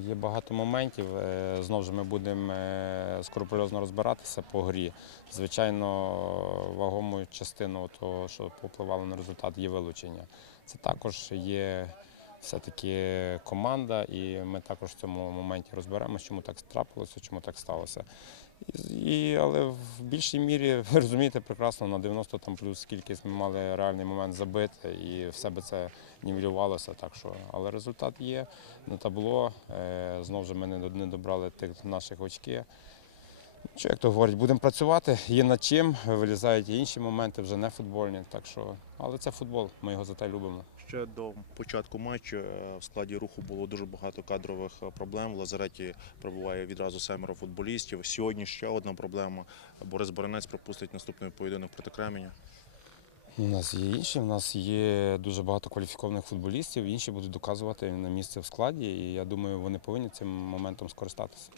Є багато моментів. Е, Знову ж ми будемо е, скрупульозно розбиратися по грі. Звичайно, вагому частину того, що попливало на результат, є вилучення. Це також є все-таки команда, і ми також в цьому моменті розберемося, чому так трапилося, чому так сталося. І, але в більшій мірі, ви розумієте прекрасно, на 90 там плюс кількість ми мали реальний момент забити, і все би це нівелювалося. Так що, але результат є на табло. Е, знову ж ми не добрали тих наших очки. Що, як то говорять, будемо працювати, є над чим, вилізають і інші моменти, вже не футбольні. Так що, але це футбол, ми його за те любимо. Ще до початку матчу е, в складі руху було дуже багато кадрових е, проблем. В лазареті перебуває відразу семеро футболістів. Сьогодні ще одна проблема. Борис Баранець пропустить наступний поєдинок проти Кременя. У нас є інші, у нас є дуже багато кваліфікованих футболістів, інші будуть доказувати на місце в складі, і я думаю, вони повинні цим моментом скористатися.